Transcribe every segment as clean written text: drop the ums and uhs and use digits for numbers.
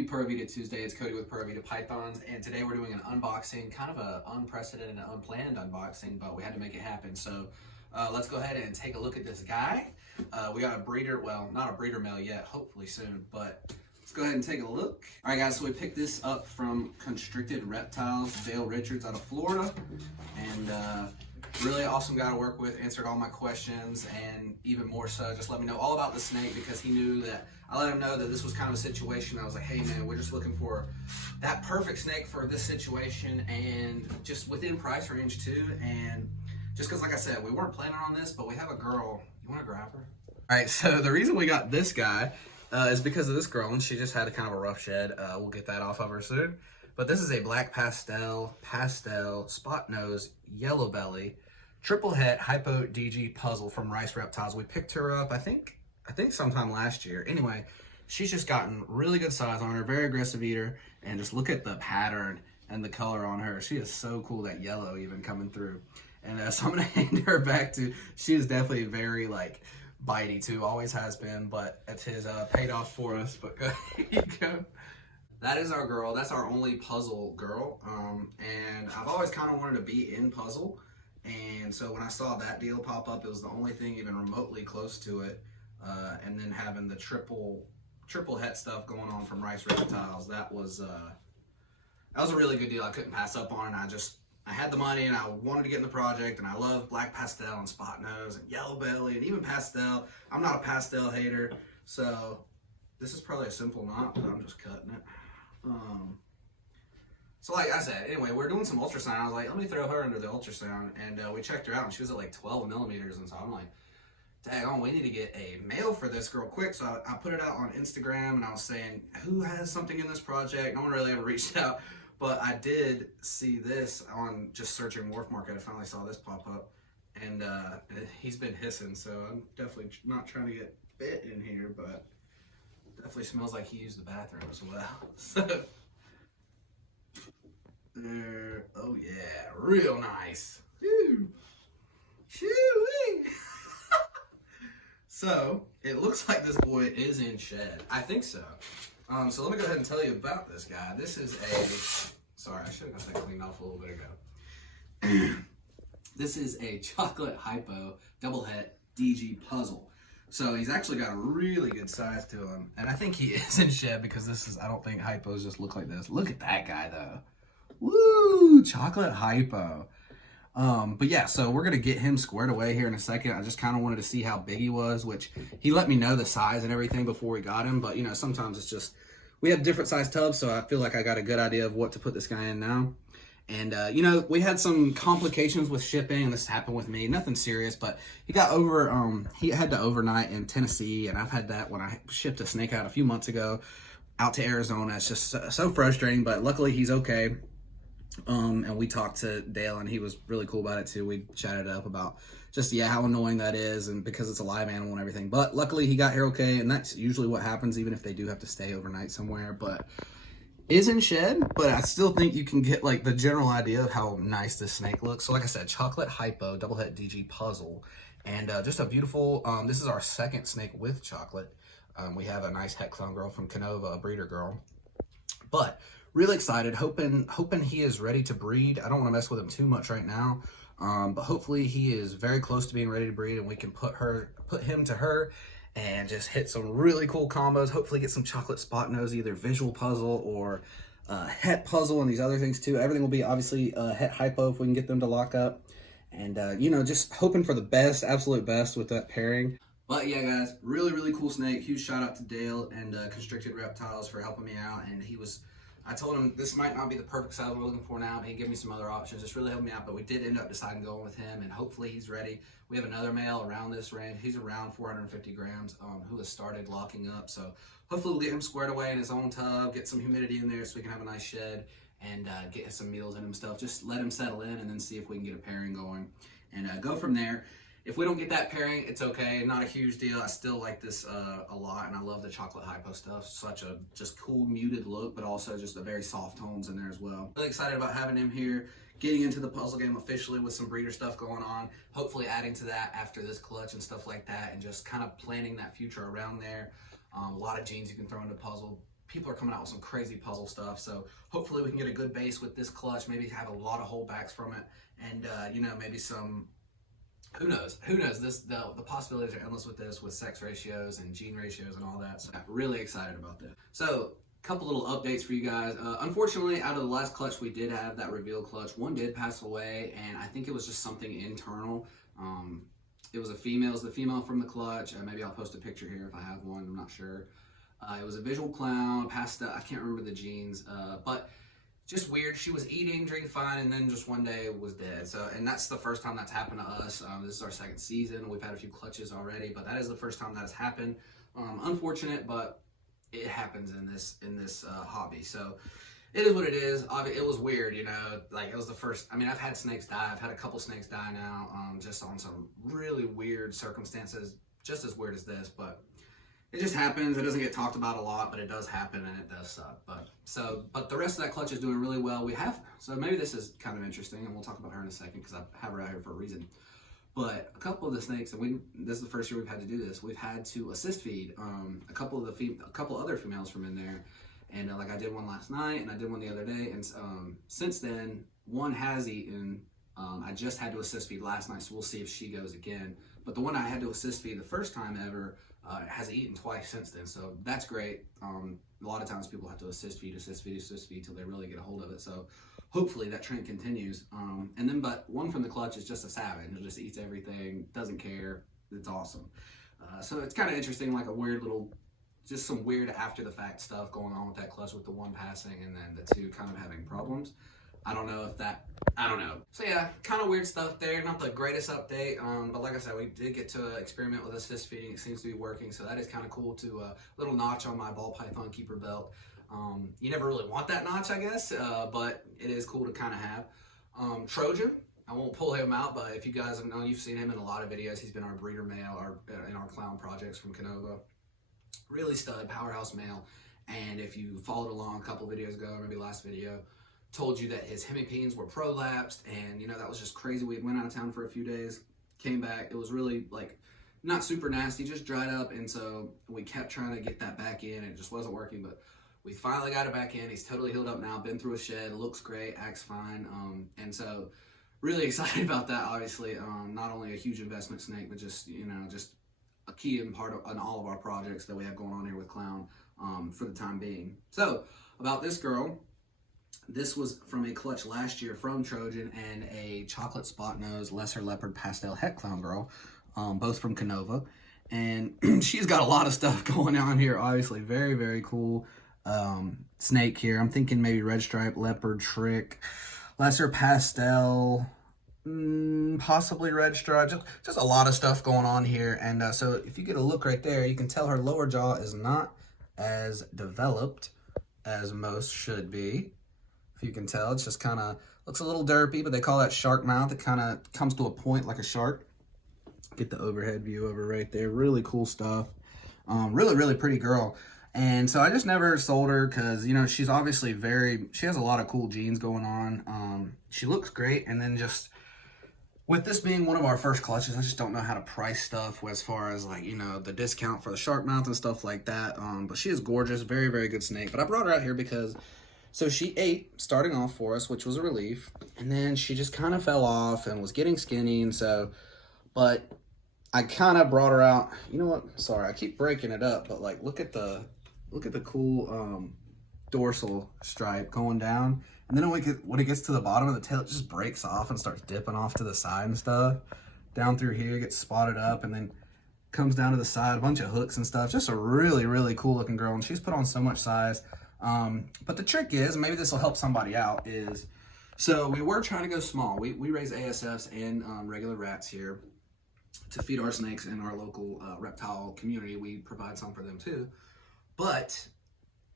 Happy Pura Vida Tuesday. It's Cody with Pura Vida Pythons, and today we're doing an unboxing, kind of an unprecedented and unplanned unboxing, but we had to make it happen. So let's go ahead and take a look at this guy. We got a breeder, well, not a breeder male yet, hopefully soon, but let's go ahead and take a look. All right, guys, so we picked this up from Constricted Reptiles, Dale Richards out of Florida, and really awesome guy to work with, answered all my questions, and even more so, just let me know all about the snake because he knew that I let him know that this was kind of a situation. I was like, hey man, we're just looking for that perfect snake for this situation and just within price range too. And just because, like I said, we weren't planning on this, but we have a girl. You want to grab her? All right, so the reason we got this guy is because of this girl, and she just had a kind of a rough shed. We'll get that off of her soon. But this is a black pastel, spot nose, yellow belly, triple het hypo DG puzzle from Rice Reptiles. We picked her up, I think sometime last year. Anyway, she's just gotten really good size on her, very aggressive eater, and just look at the pattern and the color on her. She is so cool, that yellow even coming through. And so I'm gonna hand her back to, she is definitely very like bitey too, always has been, but it's his paid off for us. But go ahead. That is our girl. That's our only puzzle girl. And I've always kind of wanted to be in puzzle. And so when I saw that deal pop up, it was the only thing even remotely close to it. And then having the triple het stuff going on from Rice Reptiles, that was a really good deal. I couldn't pass up on it. I had the money and I wanted to get in the project, and I love black pastel and spot nose and yellow belly and even pastel. I'm not a pastel hater, so this is probably a simple knot, but I'm just cutting it. So like I said, anyway, we're doing some ultrasound. I was like, let me throw her under the ultrasound, and we checked her out, and she was at like 12 millimeters, and so I'm like, dang, we need to get a male for this girl quick. So I put it out on Instagram, and I was saying, who has something in this project? No one really ever reached out, but I did see this on just searching Wharf Market. I finally saw this pop up, and he's been hissing, so I'm definitely not trying to get bit in here, but definitely smells like he used the bathroom as well. So, oh yeah, real nice. Woo. Shoo-wee. So it looks like this boy is in shed. I think so. So let me go ahead and tell you about this guy. This is sorry, I should have got that cleaned off a little bit ago. This is a chocolate hypo double het DG puzzle. So he's actually got a really good size to him. And I think he is in shed because I don't think hypos just look like this. Look at that guy though. Woo, chocolate hypo. But yeah, so we're gonna get him squared away here in a second. I just kind of wanted to see how big he was, which he let me know the size and everything before we got him. But you know, sometimes it's just, we have different size tubs, so I feel like I got a good idea of what to put this guy in now. And you know, we had some complications with shipping, and this happened with me, nothing serious, but he got he had to overnight in Tennessee, and I've had that when I shipped a snake out a few months ago out to Arizona. It's just so frustrating, but luckily he's okay. And we talked to Dale, and he was really cool about it too. We chatted up about just, yeah, how annoying that is, and because it's a live animal and everything. But luckily he got here okay, and that's usually what happens, even if they do have to stay overnight somewhere. But is in shed, but I still think you can get like the general idea of how nice this snake looks. So like I said, chocolate hypo double het DG puzzle, and just a beautiful, this is our second snake with chocolate. We have a nice het clone girl from Canova, a breeder girl, but really excited, hoping he is ready to breed. I don't want to mess with him too much right now, but hopefully he is very close to being ready to breed, and we can put him to her and just hit some really cool combos. Hopefully get some chocolate spot nose, either visual puzzle or het puzzle, and these other things too. Everything will be obviously het hypo if we can get them to lock up, and you know, just hoping for the best, absolute best with that pairing. But yeah, guys, really cool snake. Huge shout out to Dale and Constricted Reptiles for helping me out, and I told him this might not be the perfect size we're looking for now, but he gave me some other options. Just really helped me out, but we did end up deciding going with him, and hopefully he's ready. We have another male around this range. He's around 450 grams, who has started locking up. So hopefully we'll get him squared away in his own tub, get some humidity in there so we can have a nice shed, and get some meals in him stuff. Just let him settle in, and then see if we can get a pairing going, and go from there. If we don't get that pairing, it's okay. Not a huge deal. I still like this a lot, and I love the chocolate hypo stuff. Such a just cool muted look, but also just a very soft tones in there as well. Really excited about having him here, getting into the puzzle game officially with some breeder stuff going on. Hopefully adding to that after this clutch and stuff like that, and just kind of planning that future around there. A lot of genes you can throw into puzzle. people are coming out with some crazy puzzle stuff. So hopefully we can get a good base with this clutch, maybe have a lot of holdbacks from it, and you know, maybe some, who knows, the possibilities are endless with this, with sex ratios and gene ratios and all that. So I'm really excited about that. So a couple little updates for you guys. Unfortunately, out of the last clutch we did have, that reveal clutch, one did pass away, and I think it was just something internal. It was a female, the female from the clutch. Maybe I'll post a picture here if I have one, I'm not sure. It was a visual clown, passed I can't remember the genes, but just weird. She was eating, drinking fine, and then just one day was dead. So, and that's the first time that's happened to us. This is our second season. We've had a few clutches already, but that is the first time that has happened. Unfortunate, but it happens in this hobby. So it is what it is. It was weird, you know, like it was the first, I mean, I've had snakes die. I've had a couple snakes die now, just on some really weird circumstances, just as weird as this, but it just happens. It doesn't get talked about a lot, but it does happen, and it does suck. But the rest of that clutch is doing really well. So maybe this is kind of interesting, and we'll talk about her in a second because I have her out here for a reason. But a couple of the snakes, and this is the first year we've had to do this. We've had to assist feed a couple other females from in there, and like I did one last night, and I did one the other day, and since then one has eaten. I just had to assist feed last night, so we'll see if she goes again. But the one I had to assist feed the first time ever has eaten twice since then, so that's great. A lot of times people have to assist feed till they really get a hold of it. So hopefully that trend continues. But one from the clutch is just a savage. It just eats everything, doesn't care. It's awesome. So it's kind of interesting, like a weird little, just some weird after the fact stuff going on with that clutch, with the one passing and then the two kind of having problems. I don't know. So yeah, kind of weird stuff there. Not the greatest update, but like I said, we did get to experiment with assist feeding. It seems to be working, so that is kind of cool. To a little notch on my ball python keeper belt. You never really want that notch, I guess, but it is cool to kind of have. Trojan, I won't pull him out, but if you guys have known, you've seen him in a lot of videos. He's been our breeder male in our clown projects from Canova. Really stud, powerhouse male. And if you followed along a couple videos ago, or maybe last video, told you that his hemipenes were prolapsed, and you know, that was just crazy. We went out of town for a few days, came back, it was really like not super nasty, just dried up, and so we kept trying to get that back in, and it just wasn't working, but we finally got it back in. He's totally healed up now, been through a shed, looks great, acts fine, and so really excited about that. Obviously, not only a huge investment snake, but just, you know, just a key and part of all of our projects that we have going on here with Clown for the time being. So about this girl, this was from a clutch last year from Trojan and a chocolate spot nose lesser leopard pastel het clown girl, both from Canova. And she's got a lot of stuff going on here, obviously. Very, very cool snake here. I'm thinking maybe red stripe, leopard, trick, lesser pastel, possibly red stripe. Just a lot of stuff going on here. And so if you get a look right there, you can tell her lower jaw is not as developed as most should be. If you can tell, it's just kind of looks a little derpy, but they call that shark mouth. It kind of comes to a point like a shark. Get the overhead view over right there. Really cool stuff. Really, really pretty girl. And so I just never sold her because, you know, she's obviously she has a lot of cool genes going on. She looks great. And then just with this being one of our first clutches, I just don't know how to price stuff as far as, like, you know, the discount for the shark mouth and stuff like that. But she is gorgeous. Very, very good snake. But I brought her out here because, so she ate starting off for us, which was a relief. And then she just kind of fell off and was getting skinny. And so, but I kind of brought her out. You know what? Sorry, I keep breaking it up. But like, look at the cool dorsal stripe going down. And then when it gets to the bottom of the tail, it just breaks off and starts dipping off to the side and stuff. Down through here, gets spotted up, and then comes down to the side, a bunch of hooks and stuff. Just a really, really cool looking girl. And she's put on so much size. But the trick is, maybe this will help somebody out, is, so we were trying to go small. We raise ASFs and regular rats here to feed our snakes in our local reptile community. We provide some for them too. But,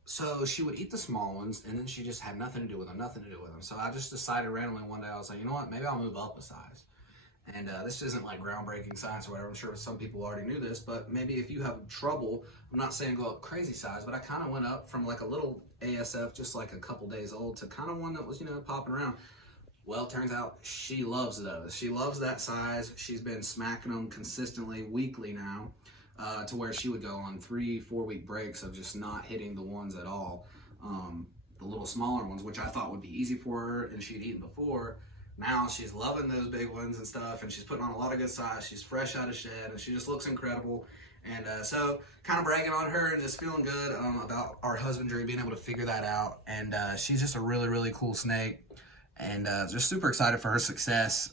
so she would eat the small ones, and then she just had nothing to do with them. So I just decided randomly one day, I was like, you know what, maybe I'll move up a size. And this isn't like groundbreaking science or whatever. I'm sure some people already knew this, but maybe if you have trouble, I'm not saying go up crazy size, but I kind of went up from like a little ASF, just like a couple days old, to kind of one that was, you know, popping around. Well, turns out she loves those. She loves that size. She's been smacking them consistently, weekly now. to where she would go on 3-4 week breaks of just not hitting the ones at all. The little smaller ones, which I thought would be easy for her and she'd eaten before. Now she's loving those big ones and stuff, and she's putting on a lot of good size. She's fresh out of shed, and she just looks incredible. And so kind of bragging on her and just feeling good about our husbandry, being able to figure that out. And she's just a really, really cool snake. And just super excited for her success,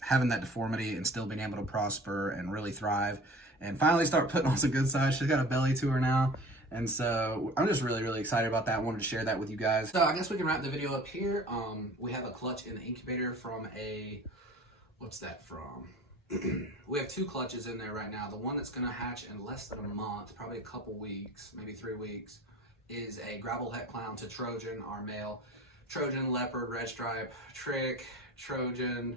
having that deformity and still being able to prosper and really thrive. And finally start putting on some good size. She's got a belly to her now. And so I'm just really, really excited about that. I wanted to share that with you guys. So I guess we can wrap the video up here. We have a clutch in the incubator from what's that from? We have 2 clutches in there right now. The one that's going to hatch in less than a month, probably a couple weeks, maybe 3 weeks, is a gravel het clown to Trojan, our male. Trojan, leopard, red stripe, trick, Trojan,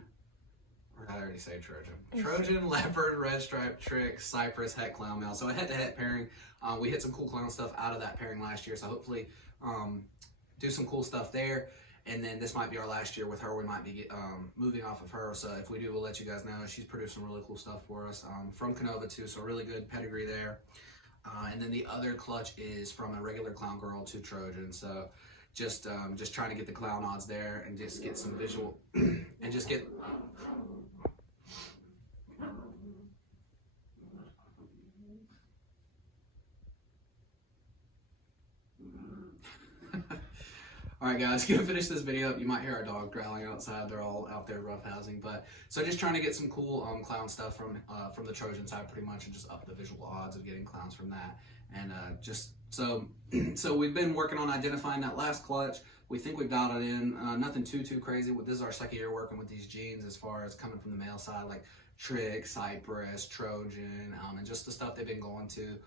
or did I already say Trojan? Trojan, leopard, red stripe, trick, cypress, het clown male. So a head-to-head pairing. We hit some cool clown stuff out of that pairing last year, so hopefully do some cool stuff there. And then this might be our last year with her. We might be moving off of her, so if we do, we'll let you guys know. She's produced some really cool stuff for us from Canova too, so really good pedigree there. And then the other clutch is from a regular clown girl to Trojan. So just trying to get the clown odds there and just get some visual and just get. Alright guys, gonna finish this video up. You might hear our dog growling outside. They're all out there roughhousing. But so just trying to get some cool clown stuff from the Trojan side pretty much, and just up the visual odds of getting clowns from that. And just so we've been working on identifying that last clutch. We think we've dialed it in. Nothing too crazy. This is our second year working with these genes as far as coming from the male side, like Trick, Cypress, Trojan, and just the stuff they've been going to.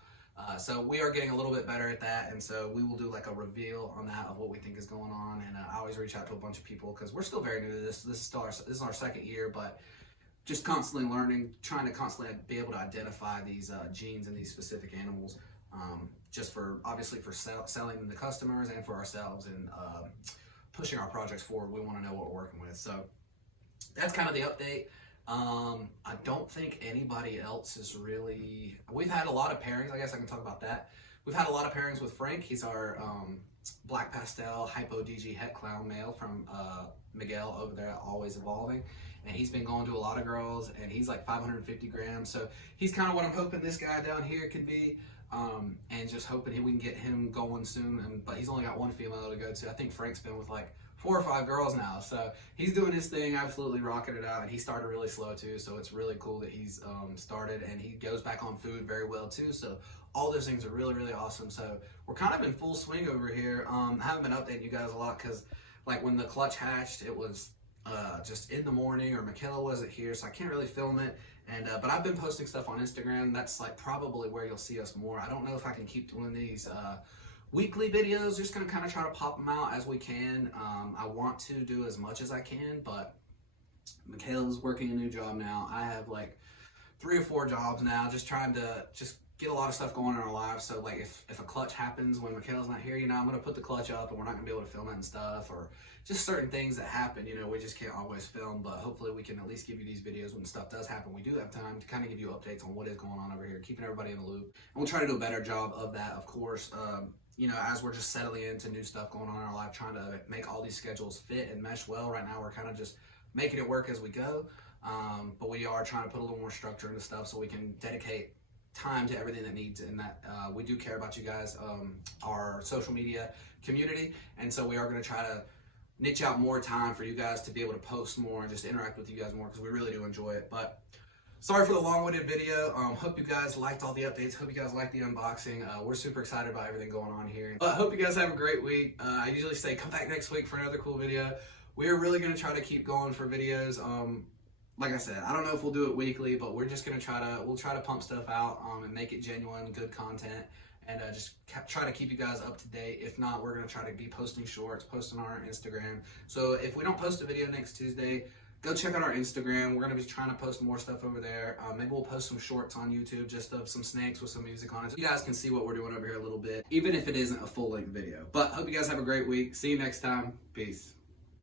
So we are getting a little bit better at that, and so we will do like a reveal on that of what we think is going on. And I always reach out to a bunch of people because we're still very new to this. This is our second year, but just constantly learning, trying to constantly be able to identify these genes in these specific animals, just for obviously for selling them to customers and for ourselves, and pushing our projects forward. We want to know what we're working with. So that's kind of the update. I don't think anybody else is really. We've had a lot of pairings. I guess I can talk about that. We've had a lot of pairings with Frank. He's our black pastel hypo DG het clown male from Miguel over there at Always Evolving, and he's been going to a lot of girls, and he's like 550 grams. So he's kind of what I'm hoping this guy down here could be, and just hoping we can get him going soon. But he's only got 1 female to go to. I think Frank's been with like 4 or 5 girls now, so he's doing his thing, absolutely rocking it out. And he started really slow too, so it's really cool that he's started, and he goes back on food very well too. So all those things are really, really awesome. So we're kind of in full swing over here. I haven't been updating you guys a lot because like when the clutch hatched, it was just in the morning, or Michaela wasn't here, so I can't really film it. And but I've been posting stuff on Instagram. That's like probably where you'll see us more. I don't know if I can keep doing these weekly videos. Just gonna kind of try to pop them out as we can. I want to do as much as I can, but Michaela's working a new job now. I have like 3 or 4 jobs now, just trying to get a lot of stuff going in our lives. So like if a clutch happens when Michaela's not here, I'm gonna put the clutch up and we're not gonna be able to film it and stuff, or just certain things that happen, we just can't always film. But hopefully we can at least give you these videos when stuff does happen. We do have time to kind of give you updates on what is going on over here, keeping everybody in the loop, and we'll try to do a better job of that, of course. As we're just settling into new stuff going on in our life, trying to make all these schedules fit and mesh well. Right now we're kind of just making it work as we go, but we are trying to put a little more structure into stuff so we can dedicate time to everything that needs, and that we do care about you guys, our social media community, and so we are going to try to niche out more time for you guys to be able to post more and just interact with you guys more, because we really do enjoy it. But sorry for the long-winded video. Hope you guys liked all the updates. Hope you guys liked the unboxing. We're super excited about everything going on here. But hope you guys have a great week. I usually say come back next week for another cool video. We are really going to try to keep going for videos. Like I said, I don't know if we'll do it weekly, but we're just going to we'll try to pump stuff out and make it genuine, good content, and just try to keep you guys up to date. If not, we're going to try to be posting shorts, posting on our Instagram. So if we don't post a video next Tuesday, go check out our Instagram. We're going to be trying to post more stuff over there. Maybe we'll post some shorts on YouTube, just of some snakes with some music on it, so you guys can see what we're doing over here a little bit, even if it isn't a full-length video. But hope you guys have a great week. See you next time. Peace.